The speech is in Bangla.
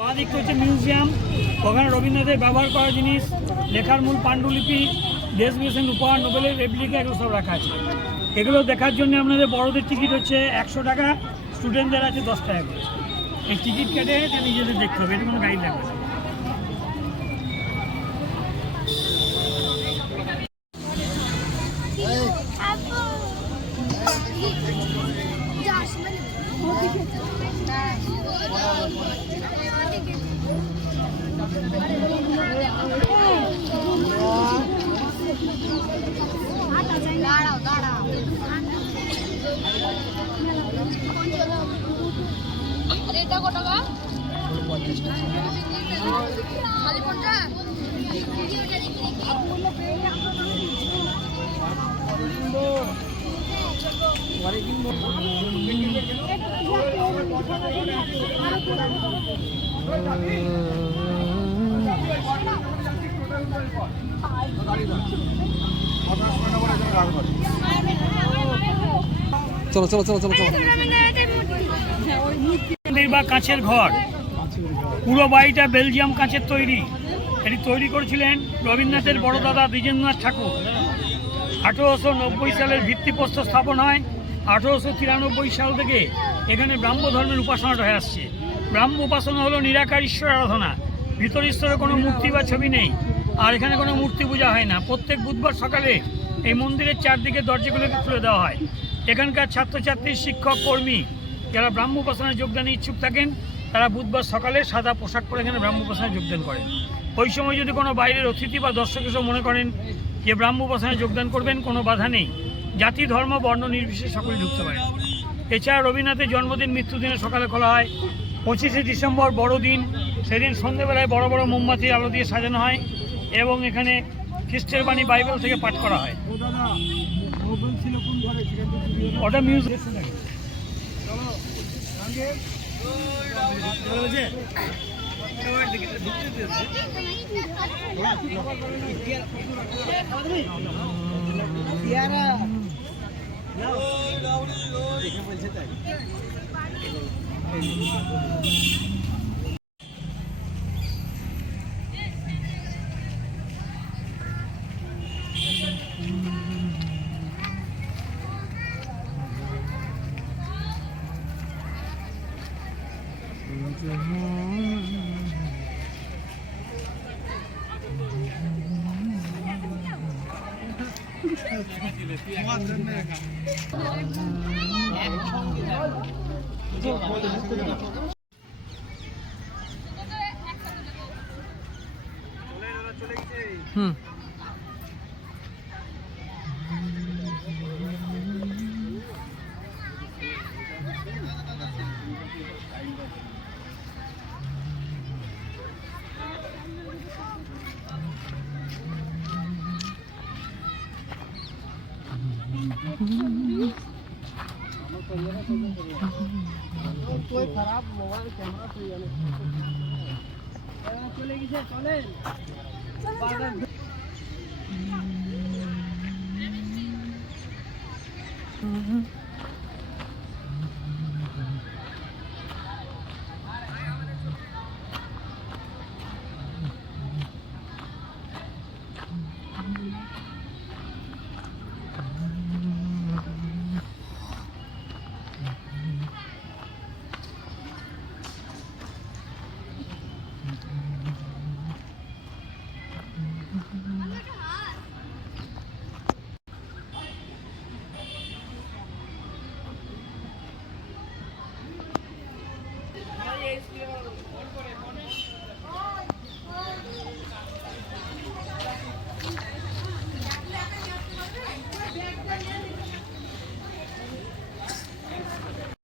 বাদিকটা হচ্ছে মিউজিয়াম। ওখানে রবীন্দ্রনাথের ব্যবহার করা জিনিস, লেখার মূল পাণ্ডুলিপি, দেশ বিদেশের উপহার, নোবেলের রেপ্লিকা, এগুলো সব রাখা আছে। এগুলো দেখার জন্য আপনাদের বড়দের টিকিট হচ্ছে 100 টাকা, স্টুডেন্টদের আছে 10 টাকা করে। এই টিকিট কেটে নিজেদের দেখতে হবে, এটা কোনো গাইড লাগবে না। চলো চলো চলো চলো চলো। বা কাঁচের ঘর, পুরো বাড়িটা বেলজিয়াম কাঁচের তৈরি। এটি তৈরি করেছিলেন রবীন্দ্রনাথের বড় দাদা দ্বিজেন্দ্রনাথ ঠাকুর। 1890 সালের ভিত্তিপ্রস্তর স্থাপন হয়। 1893 সাল থেকে এখানে ব্রাহ্ম ধর্মের উপাসনাটা হয়ে আসছে। ব্রাহ্ম উপাসনা হলো নিরাকার ঈশ্বর আরাধনা। ভিতর ঈশ্বরের কোনো মূর্তি বা ছবি নেই, আর এখানে কোনো মূর্তি পূজা হয় না। প্রত্যেক বুধবার সকালে এই মন্দিরের চারদিকে দরজাগুলোকে খুলে দেওয়া হয়। এখানকার ছাত্রছাত্রী, শিক্ষক, কর্মী যারা ব্রাহ্ম উপাসনায় যোগদানে ইচ্ছুক থাকেন, তারা বুধবার সকালে সাদা পোশাক পরে এখানে ব্রাহ্ম উপাসনায় যোগদান করেন। ওই সময় যদি কোনো বাইরের অতিথি বা দর্শক এসে মনে করেন যে ব্রাহ্ম উপাসনায় যোগদান করবেন, কোনো বাধা নেই। জাতি, ধর্ম, বর্ণ নির্বিশেষে সকলে ঢুকতে পারেন। এছাড়া রবীন্দ্রনাথের জন্মদিন, মৃত্যুদিনে সকালে খোলা হয়। 25শে ডিসেম্বর বড়দিন, সেদিন সন্ধ্যেবেলায় বড় বড় মোমবাতির আলো দিয়ে সাজানো হয় এবং এখানে খ্রিস্টের বাণী বাইবেল থেকে পাঠ করা হয়। ওটা মিউজিয়াম। হুম। कोई खराब मोबाइल कैमरा चले गए चले